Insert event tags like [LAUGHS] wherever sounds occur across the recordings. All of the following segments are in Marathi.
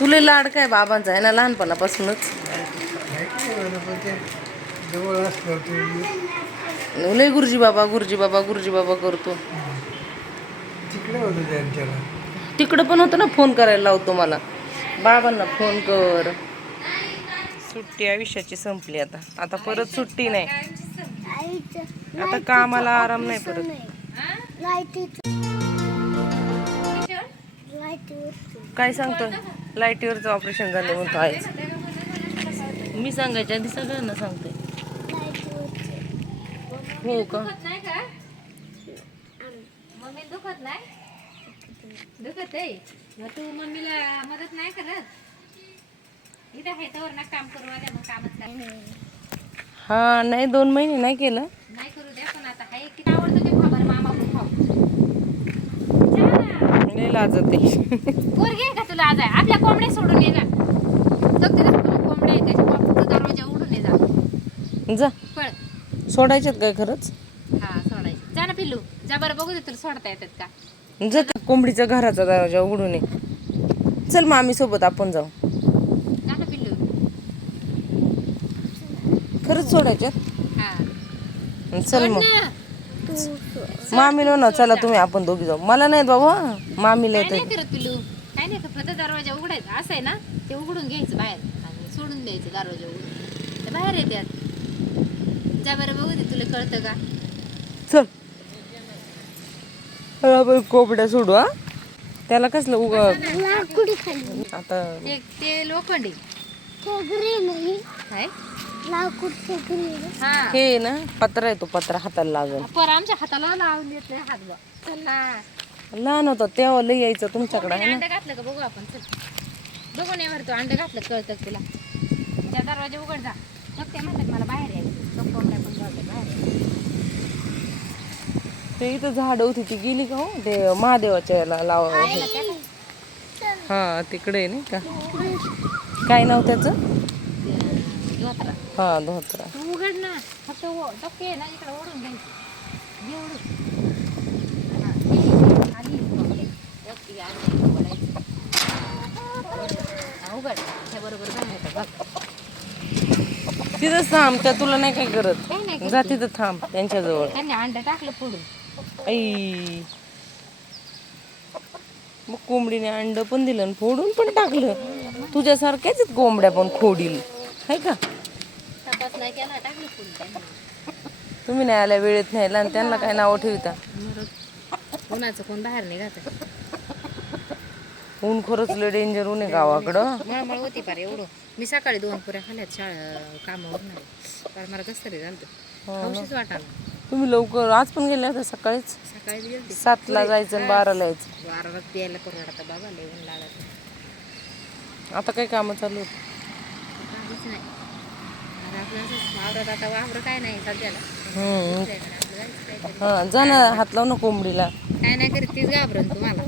तुला लाड काय बाबांचा आहे ना लहानपणापासूनच? लय गुरुजी बाबा गुरुजी बाबा गुरुजी बाबा करतो. तिकडे होतं त्यांच्याला. तिकडं पण होतं ना फोन करायला लावतो मला. बाबांना फोन कर. सुट्टी आयुष्याची संपली आता. आता परत सुट्टी नाही. आता कामाला आराम नाही परत. काय सांगतोय लाईटीवरचं ऑपरेशन झालं म्हणतो आहेच मी सांगायच्या आधी सगळ्यांना सांगते. हो का नाही का? मम्मी दुखत आहे मग तू मम्मीला मदत नाही करत? इथं आहे तर ना काम करू आल्या मग कामच काय हा नाही दोन महिने नाही केलं. नाही करू द्या पण आता आहे किती आवडतं ते खा बरं मामा खाऊ. ना. लय लाजते पोरगी का तुला आज? आहे आपल्या कोंबड्या सोडून ये जा. त्या कोंबड्या आहे त्याच्या बाबतीत दरवाजा उडून ये जा. जा. पळ. सोडायच्यात काय खरंच? हा सोडायचं. जा ना पिल्लू. जा बरं बघू दे तुला सोडता येतात का? जा त्या कोंबडीच्या घराचा दरवाजा उघडून ये. चल मामी सोबत आपण जाऊ. खरंच सोडायच्यात हा. चल मग. ना. मामीला ना चला तुम्ही आपण दोघी जाऊ. मला नाही बाबा मामीला येत काय नाही फक्त दरवाजा उघडायचा. असं आहे ना ते उघडून घ्यायचं बाहेर आणि सोडून द्यायचं दरवाजा उघडून. ते बाहेर येतात जा बरं बघू दे तुला कळतं का? चल. हा बाई, कोंबड्या सोडू हा. त्याला कसलं उग आता ते ते लोखंडी. काय? हा. हे ना पत्रा आहे तो पत्रा हाताला लागल. पर आमच्या हाताला लावून देतोय हात बघ चल ना. लहान होता तेव्हा लय यायचं तुमच्याकडे आहे अंड घातलं का बघू आपण चल. बघून ये बरं तू अंड घातलं कळतं तुला. त्या दरवाजा उघड जा. मग ते म्हणतात मला बाहेर यायचं. तो कोंबड्या पण जाऊ बाहेर यायचं. ते इथं झाड होती ती गेली का हो ते महादेवाच्या याला लाव हा तिकडे आहे नाही का काय नाव त्याचं. हा धोत्रा तू उघड ना फक्त ओ- टोके आहे ना इकडे ओढून घ्यायचं घे ओढून. घे. आली टोके. एक आली, ओढायचं. उघड त्या बरोबर बाहेर येतं, बघ. तिथंच थांब त्या तुला नाही काय करत जा तिथं थांब त्यांच्याजवळ अंड टाकलं फोडून आई. मग कोंबडीने अंड पण दिलं आणि फोडून पण टाकलं. तुझ्यासारख्याच कोंबड्या पण खोडील आहे का? नाही तुम्ही नाही आल्या वेळेत न्यायला आणि त्यांना काय नावं ठेवता? कोणाचं कोण बाहेर निघात? ऊन खरंच लय डेंजर ऊन आहे गावाकडं. मळमळ होती पार एवढं. मी सकाळी दोन पुऱ्या खाल्यात शाळा कामावर नाही मला कसं तरी झालं हौशीच वाटाणा. तुम्ही लवकर आज पण गेल्या होत्या सकाळीच? सकाळी गेलते. सातला जायचं आणि बाराला यायचं. प्यायला परवडतं बाबा लेवून लाडायचं आता काय कामं चालू आहेत? काहीच नाही. आता आपलं असंच वावरात आता वावर काय नाही सध्याला. हम्म. आपलं जायचं काहीतरी. हा जा ना हात लाव ना कोंबडीला. काय नाही करीत तीच घाबरण तुम्हाला.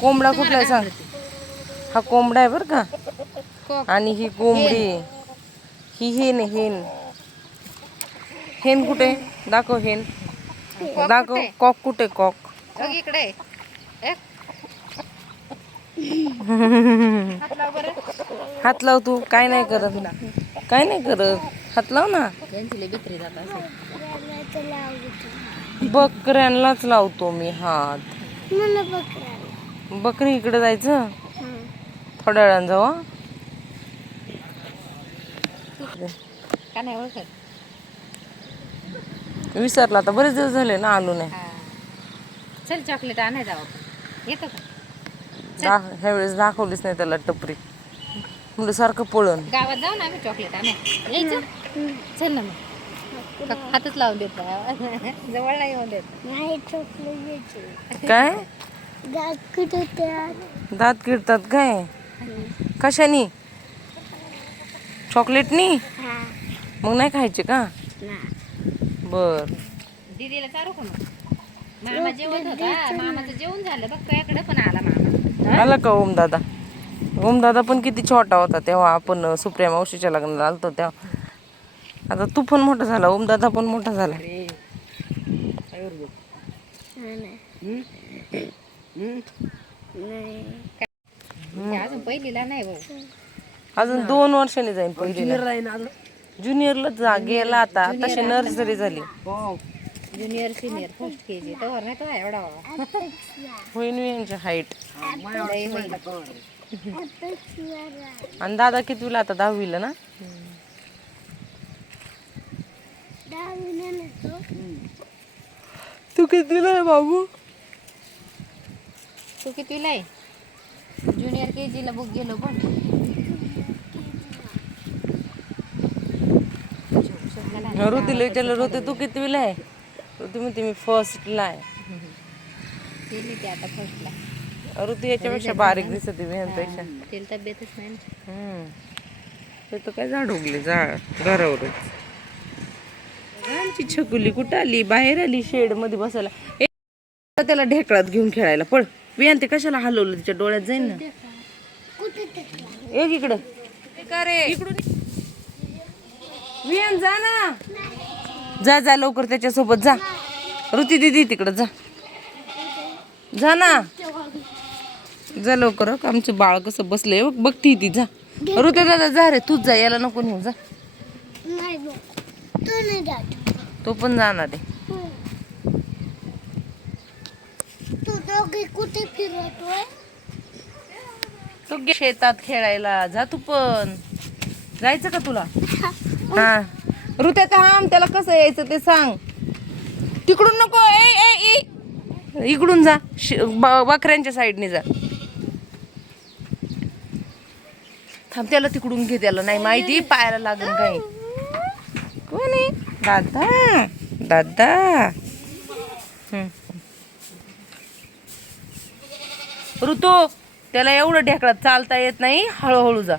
कोंबडा कुठला आहे सांग? हा कोंबडा आहे बरं का? कोक आणि ही कोंबडी. ही हेन हेन. हेन कुठे? दाखव हेन. दाखव कॉक कुठे कॉक? इकडे. एक. हात लाव बरं. हात लाव तू काय नाही करत. काय नाही करत. हात लाव ना. बकऱ्यांनाच लावतो मी हात. बकरी इकडे जायचं? थोड्या वेळानं जाऊ हं? का नाही ओळखत? विसरला आता बरेच दिवस झाले ना आलो नाही. हा. चल चॉकलेट आणाय जाऊ आपण. येतो का? दा ह्या वेळेस दाखवलीच नाही त्याला टपरी. म्हणलं सारखं पळण. गावात जाऊ ना आम्ही चॉकलेट आणाय यायचं चल. ना मग. फक्त हातच लावून देत जवळ नाही येऊन देत. काय? दात किडतात. काय? कशानी? चॉकलेटनी मग नाही खायचे का? बर. दीदीला चारू का मग? मामा जेवत होता. मामाचं जेवण झालं बघ तुझ्याकडे पण आला मामा. आला का ओम दादा? ओमदादा पण किती छोटा होता तेव्हा. आपण सुप्रिया मावशीच्या लग्नाला आलतो तेव्हा. आता तू पण मोठा झाला ओमदादा पण मोठा झाला. ते अजून पहिलीला नाही भाऊ. अजून दोन वर्षांनी जाईल पहिलीला. ज्युनियरला जा गेला आता. तशी नर्सरी झाली. Junior senior first K G तर नाही तो एवढा होईन यांची हाईट. आणि दादा कितवीला आता? दहावीला ना? तू कितवीला आहे बाबू? तू कितवीला आहे? ज्युनियर के जीला बुक गेलो पण ऋतीला विचारलं ऋती तू कितवीला आहे? ऋती म्हणते मी फर्स्टला आहे. गेली ती आता फर्स्टला ऋती याच्यापेक्षा बारीक दिसते विहांपेक्षा तिला तब्येतच नाही ना. हम्म. ते तर काय झाड उगले झाड घरावरच. आमची छकुली कुठं आली? बाहेर आली शेडमध्ये बसायला. ए, त्याला ढेकळात घेऊन खेळायला. पळ. विहान ते कशाला हलवलं? तिच्या डोळ्यात जाईन ना. एक इकडं. का रे इकडून जा ना. जा जा लवकर त्याच्यासोबत जा. ऋती दिदी तिकडं जा. जा ना. जा लवकर हं, आमचं बाळ कसं बसलंय बघ बघती ती जा. ऋते दादा जा रे तूच जा याला नको नेऊ जा. तो पण जाणार आहे. कुठे फिरतोय? तू शेतात खेळायला जा तू पण. जायचं का तुला? हा. ऋत्या थांब त्याला कसं यायचं ते सांग. तिकडून नको ए ए ए इकडून जा बकऱ्यांच्या साईडने जा. थांब त्याला तिकडून घे त्याला नाही माहिती पायाला लागून काही. कोणी दादा दादा. ऋतू त्याला एवढं ढेकळा चालता येत नाही हळूहळू जा.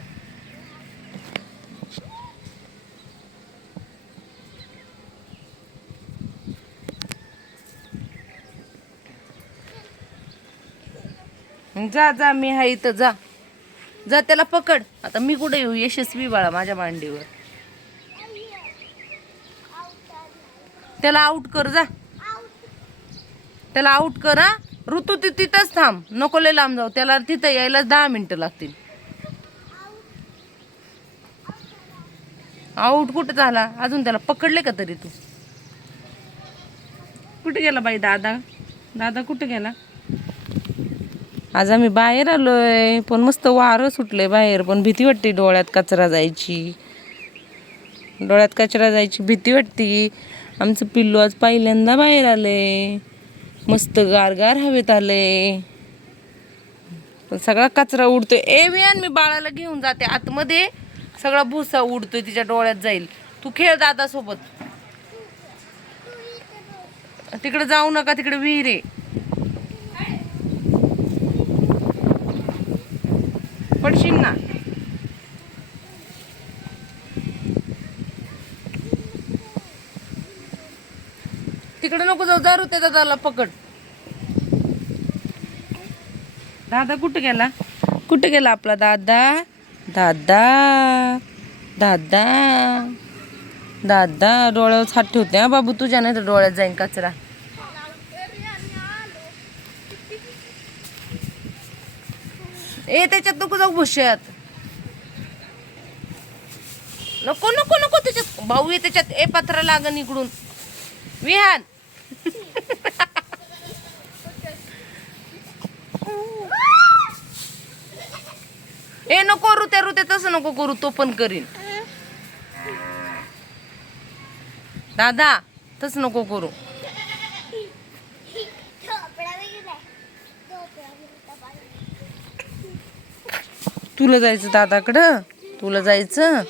जा जा मी आहे इथं जा. जा त्याला पकड. आता मी कुठे येऊ? यशस्वी बाळा माझ्या मांडीवर. त्याला आउट कर जा. त्याला आउट कर हा. ऋतू ती तिथंच थांब. नको लय लांब जाऊ. त्याला तिथं यायला दहा मिनटं लागतील. आउट कुठं झाला? अजून त्याला पकडले का तरी तू? कुठे गेला बाई दादा? दादा कुठे गेला? आज आम्ही बाहेर आलो आहे पण मस्त वारं सुटले बाहेर पण भीती वाटते डोळ्यात कचरा जायची. डोळ्यात कचरा जायची भीती वाटते. आमचं पिल्लू आज पहिल्यांदा बाहेर आले मस्त गारगार हवेत आले पण सगळा कचरा उडतोय. ए वियान मी बाळाला घेऊन जाते. आतमध्ये सगळा भुसा उडतोय तिच्या डोळ्यात जाईल. तू खेळ दादासोबत. तिकडे जाऊ नका तिकडे विहीर आहे पडशील ना तिकडे नको जाऊ दारू त्या दादाला पकड. दादा कुठे गेला? कुठे गेला आपला दादा? दादा दादा दादा डोळ्यावर हात ठेवते हा बाबू तुझ्या नाही तर डोळ्यात जाईन कचरा. ए त्याच्यात नको जाऊ भुश्यात. नको नको नको त्याच्यात. भाऊ आहे त्याच्यात. ए पत्रा लागन इकडून विहान. [LAUGHS] ए नको रुते रुत्या तसं नको करू तो पण करीन. दादा तस नको करू. तुला जायचं दादाकडं? तुला जायचं?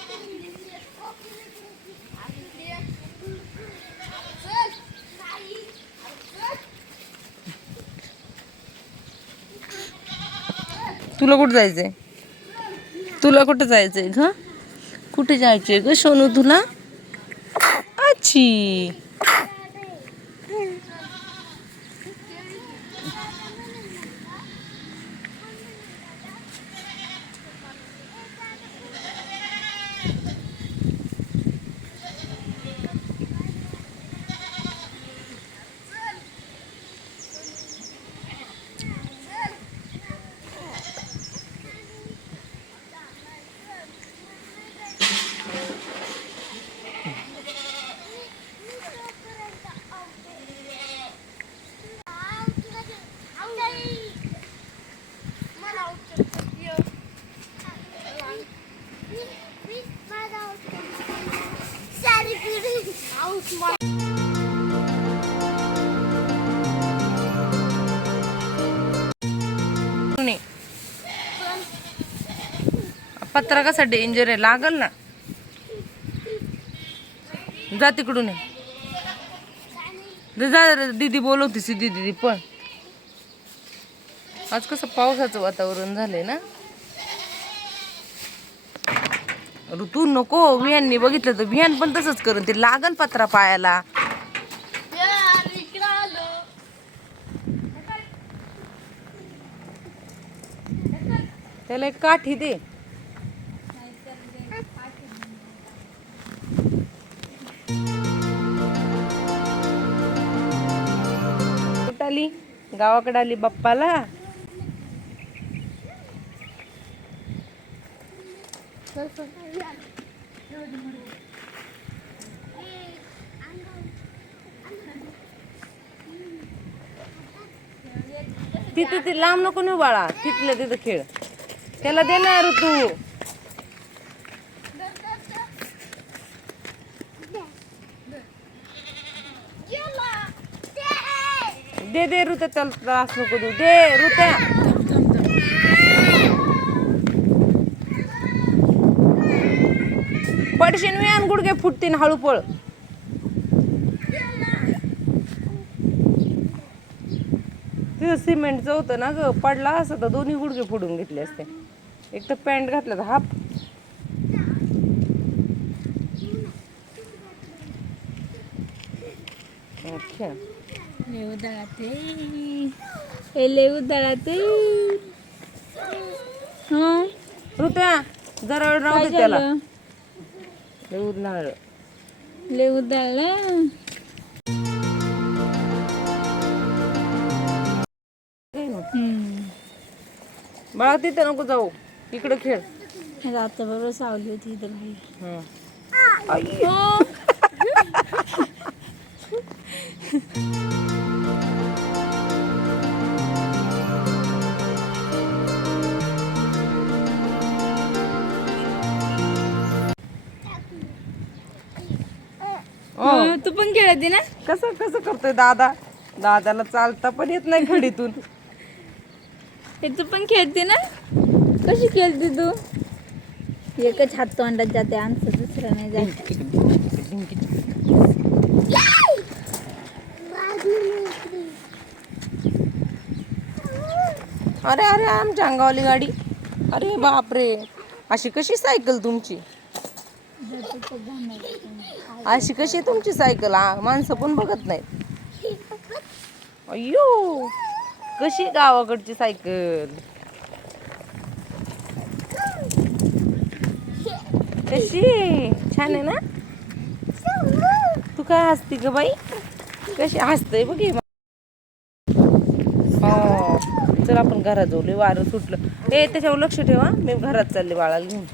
तुला कुठं जायचंय तुला कुठं जायचंय ग कुठे जायचंय ग सोनू तुला अच्छी पत्रा कसा डेंजर आहे? लागल ना. जा तिकडून जा दीदी बोलवती सिद्धी दीदी पण. आज कसं पावसाचं वातावरण झालंय ना. ऋतू नको विहाननी बघितलं तर विहान पण तसंच करून. ते लागल पत्रा पायाला. त्याला एक काठी दे. आली गावाकडे आली बाप्पाला. तिथं ते लांब नको न बाळा तिथलं तिथं खेळ. त्याला देणार तू ऋतू दे दे ऋत्या त्याला त्रास नको देऊ. दे ऋत्या पडशीन मी आण गुडघे फुटतीन हळू पळ. तिथं सिमेंटचं होतं ना ग पडला असं तर दोन्ही गुडघे फुडून घेतले असते. एक तर पॅन्ट घातलं तर हाफ. उदळाते हे हं जरा वेळ राहू दे त्याला काय नको. बाळा तिथं नको जाऊ इकडे खेळ रात्र बरोबर सावली होती इथं. हं. आई. हो. हं, तू पण खेळते ना? कसं कसं करतोय दादा? दादाला चालता पण येत नाही खडीतून हे तू पण खेळते ना? कशी खेळते तू? एकच हात तोंडात जाते आमचं दुसरं नाही जात. अरे अरे आमच्या अंगावाली गाडी. अरे बापरे. अशी कशी सायकल तुमची? अशी कशी तुमची सायकल? हा माणसं पण बघत नाहीत. अय्यो कशी गावाकडची सायकल? कशी छान आहे ना? तू काय हसती ग बाई? कशी हसतय बघ हे. हो चल आपण घरात जाऊ लय वारं सुटलं. ए त्याच्यावर लक्ष ठेवा मी घरात चालले बाळाला घेऊन.